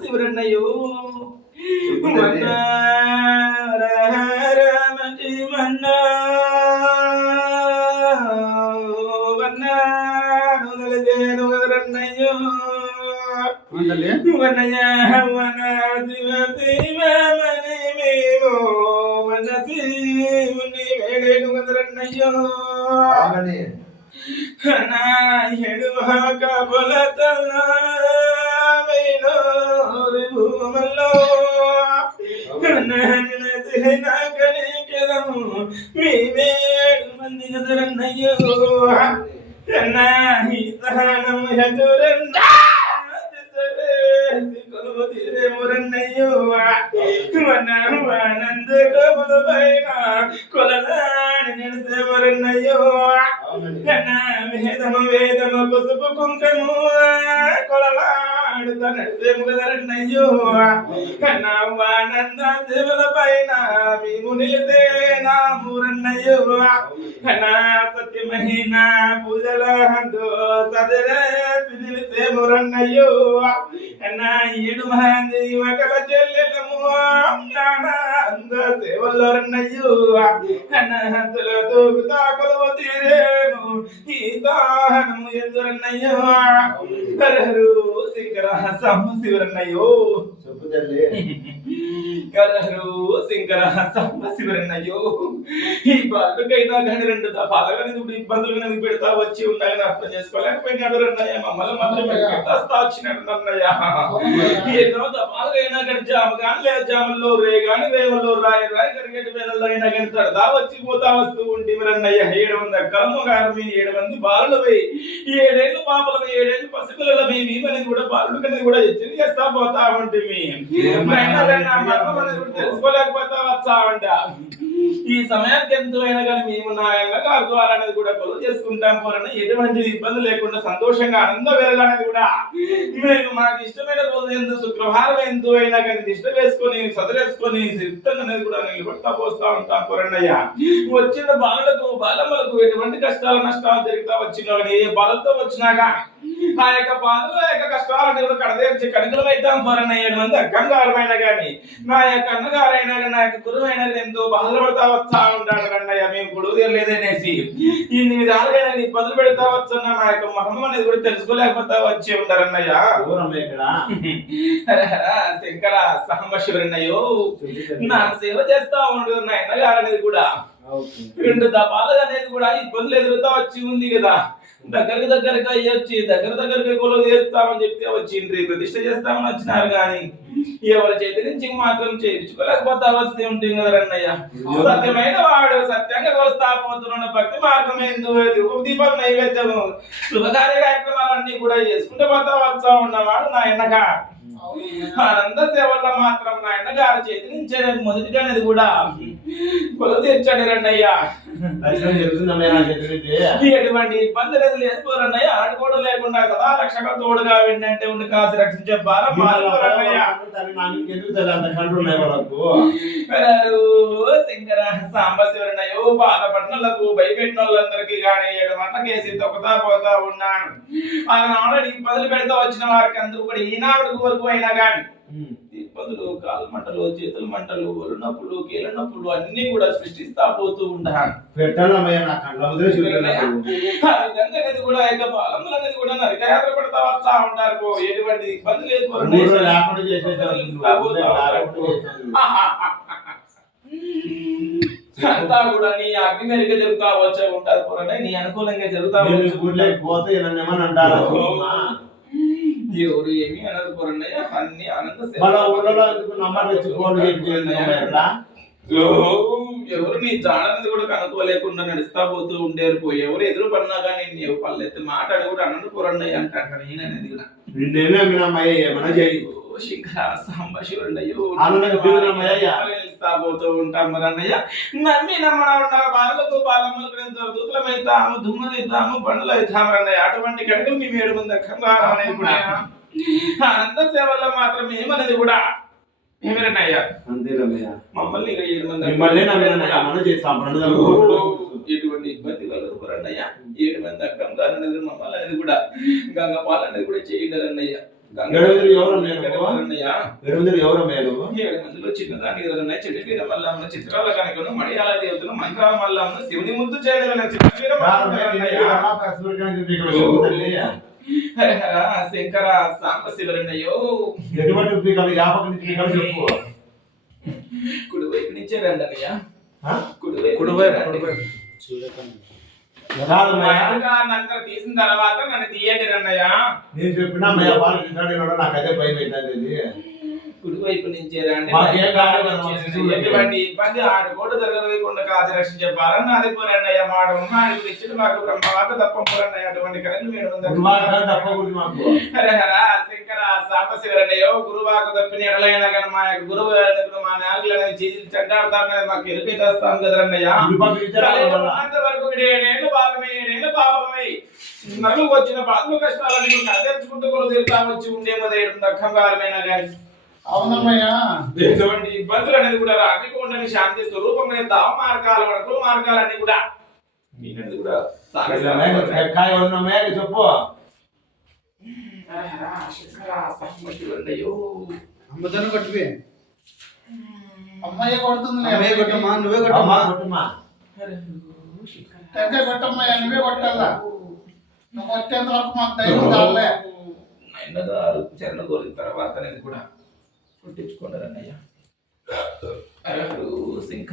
శివరన్నయ్యో మంచి మన్నా వన్నాను వదరన్నయ్యో వనయ వన శివ శివ మని మేమో వన శివుని వేడేను వదరన్నయ్యో నా ఎడువాక బొలతన వేణోరి భూమల్లో నాకనే కెదము మేమేడు మంది గదరన్నయ్యో నా ఈ సహనము ఎదురన్న కొలువు తీరేమురన్నయ్యో ఆనంద కబుల పైన కొలలాని నడిసేమురన్నయ్యో వేదము వేదము పసుపు కుంకము కొలలాడుతా నడిసేము కదరన్నయ్యో ఆనంద సేవల పైన మేము నిలిసే నా మూరన్నయ్యో సత్యమహీన పూజల హందో సదరే నిలిసేమురన్నయ్యో ఏడు మంది మకల చెల్లెలము అంద సేవల్లరన్నయ్యో హంతుల తూగుతా కొలువ తీరేము ఈ దాహనము ఎందురన్నయ్యో హరహరు శంకర సమ్మ శివరన్నయ్యో కరహరు శంకర సమ్మ శివరన్నయ్యో ఈ బాలుకైనా కానీ రెండు దఫాలుగా ఇప్పుడు ఇబ్బందులు కనుక పెడతా వచ్చి ఉండాలని అర్థం చేసుకోలేకపోయినాడు రన్నయ్య మమ్మల్ని మాత్రమే వచ్చినట్టున్నయ్య ఎన్నో దఫాలుగా అయినా కానీ జామ కానీ లేదా జాముల్లో రే కానీ రేవుల్లో రాయి రాయి కరిగేటి వేళల్లో అయినా కానీ తడదా వచ్చి పోతా వస్తూ ఉంటే రన్నయ్య 7 మంది అక్కలము గారు మీ 7 మంది బాలులపై 7 ఏళ్ళు పాపలపై 7 ఏళ్ళు పసిపిల్లలపై మేమనేది కూడా బాలుడు కనేది కూడా హెచ్చరిక చేస్తా పోతా ఉంటే తెలుసుకోలేకపోతా వచ్చా అంట ఈ సమయానికి ఎంతో అయినా కానీ మేము నాయంగా గారి ద్వారా అనేది కూడా కొలువు చేసుకుంటాం పోరని ఎటువంటి ఇబ్బంది లేకుండా సంతోషంగా ఆనంద వెళ్ళాలనేది కూడా మేము మాకు ఇష్టమైన రోజు ఎందు శుక్రవారం ఎంతో అయినా కానీ దిష్ట వేసుకొని సదరేసుకొని సిద్ధంగా అనేది కూడా నిలబడతా పోస్తా ఉంటాం పోరన్నయ్య వచ్చిన బాలులకు బాలమ్మలకు ఎటువంటి కష్టాలు నష్టాలు జరుగుతా వచ్చినా కానీ ఏ బాలతో వచ్చినాగా ఆ యొక్క బాధలు ఆ యొక్క కష్టాలను కూడా కడదేర్చి కనుకలమైతాం పోరన్నయ్య 7 మంది అక్కంగారమైనా కానీ నా యొక్క అన్నగారైనా కానీ నా యొక్క గురువైనా ఎంతో బాధలు పడతా వచ్చా ఉంటాడు అన్నయ్య మేము గొడవ తీరలేదనేసి ఇన్ని విధాలుగా ఇబ్బందులు పెడతా వచ్చున్నా నా యొక్క మహమ్మ అనేది కూడా తెలుసుకోలేకపోతా వచ్చి ఉంటారన్నయ్య శంకర సహమ శివరన్నయ్యో నాకు సేవ చేస్తా ఉండదు నా అన్నగారు అనేది కూడా 2 దఫాలుగా అనేది కూడా ఇబ్బందులు ఎదురుతా వచ్చి ఉంది కదా దగ్గరగా అయ్యొచ్చి దగ్గరగా కొలువు తీరుస్తామని చెప్తే వచ్చిండ్రి ప్రతిష్ట చేస్తామని వచ్చినారు కానీ ఎవరి చేతి నుంచి మాత్రం చేయించుకోలేకపోతా వస్తే ఉంటుంది కదా అన్నయ్య సత్యమైన వాడు సత్యంగా వస్తా పోతున్న భక్తి మార్గం ఏందో దీపం నైవేద్యము శుభకార్య కార్యక్రమాలన్నీ కూడా చేసుకుంటూ పోతా వస్తా ఉన్నవాడు నా ఎన్నగా ఆనంద సేవల్లో మాత్రం నా అన్నగారి చేతి నుంచి మొదటిగా అనేది కూడా కొలువు తీర్చాడు రన్నయ్య ఎటువంటి ఇబ్బంది అనేది లేదు పోరన్నయ్య ఆడుకోవడం లేకుండా సదా రక్షక తోడుగా వెంటంటే ఉండి కాసి రక్షించే భారం శంకర సాంబశివరన్నయ్యో బాధపడినలకు భయపెట్టిన వాళ్ళందరికీ కానీ 7 మంటకేసి తొక్కుతా పోతా ఉన్నాను ఆనాడు ఇబ్బందులు పెడతా వచ్చిన వారికి అందరూ కూడా ఈనాడు వరకు అయినా కానీ ఇబ్బందులు కాలు మంటలు చేతుల మంటలు ఒళ్ళు నొప్పులు కీళ్ళ నొప్పులు అన్ని కూడా సృష్టిస్తా పోతూ ఉంటాను కూడా బాలములు అనేది కూడా నరికయాత్ర పడతా వస్తా ఉంటారు ఎటువంటి ఇబ్బంది లేదు అంతా కూడా నీ అగ్ని మెరుగా జరుగుతా వచ్చే ఉంటారు పోరనే నీ అనుకూలంగా జరుగుతా పోతే ఎవరు ఏమి అనదు పోరన్నయ్య అన్ని ఆనంద ఎవరు నీ జాడనేది కూడా కనుక్కోలేకుండా నడుస్తా పోతూ ఉండేరు ఎవరు ఎదురు పడినా కానీ నేను పల్లెత్తి మాట అడుగుడు అన్నది పోరన్నయ్య అంటాడు నేను అనేది కూడా పోతూ ఉంటాం మరి అన్నయ్య నమ్మి బాలకు బాలమ్మలు దూతలమైతాము దుమ్ములైతాము బండ్లు అవుతాము అన్నయ్య అటువంటి కడుగులు మేము 7 మంది అక్కంగా అనేది కూడా అనంత సేవల్లో మాత్రం ఏమనేది కూడా ఏమిరన్నయ్య మమ్మల్ని 7 మంది ఎటువంటి ఇబ్బంది కలదు అన్నయ్య 7 మంది అక్కమ్గారు అనేది మమ్మల్ని అనేది కూడా గంగపాలు అనేది కూడా చేయడం అన్నయ్య. ఎవరు మేలు 7 మందిలో చిన్నదానికి ఎదురన్నాయి చెట్టు వీర మల్లమ్మ చిత్రాల కనుకను మడియాల దేవతలు మంత్రాల మల్లమ్మ శివుని ముద్దు చేయగలన చిత్ర హర శంకర సాంబ శివరన్నయ్యో ఎటువంటి చెప్పు కుడివైపు నుంచే రండి అన్నయ్య. కుడివైపు తీసిన తర్వాత నన్ను తీయండి రన్నయ్య. నేను చెప్పినా నాకు అదే భయం ఏంటంటే కుడివైపు నుంచే రండి. ఎటువంటి ఇబ్బంది ఆడుకోడు జరగకుండా కాచి రక్షించాలని అది పోరన్నయ్య మాట ఆయన ఇచ్చిన మాకు బ్రహ్మవాకు తప్ప పోరన్నయ్య అటువంటి కనుక హరే హర శంకర సాంబశివరన్నయ్యో గురువాకు తప్పిన ఎడలైనా కానీ మా యొక్క గురువు మా నాలుగు అనేది చేసి చెడ్డాడుతారనేది మాకు ఎరుపై తెస్తాం కదరన్నయ్య. అంతవరకు 7 ఏళ్ళు భాగమే 7 ఏళ్ళు పాపమే నన్ను వచ్చిన బాధలు కష్టాలని తెచ్చుకుంటూ కూడా తిరుగుతా వచ్చి ఉండేమో దక్కగారమైనా కానీ అవునమ్మయ్యా ఎటువంటి ఇబ్బందులు అనేది కూడా రాకుండా శాంతి స్వరూపమైన దావ మార్గాలు వరకు మార్గాలన్నీ కూడా మీనది కూడా చెప్పు అమ్మదను కొట్టువే అమ్మయ్య కొడుతుంది నువ్వే కొట్టమ్మా టెంకాయ కొట్టమ్మయ్యా నువ్వే కొట్టాలా నువ్వు కొట్టేంత వరకు మాకు ధైర్యం చాలే. చరణ కోరిన తర్వాత అనేది కూడా కొట్టించుకున్నారన్నయ్య. సింహ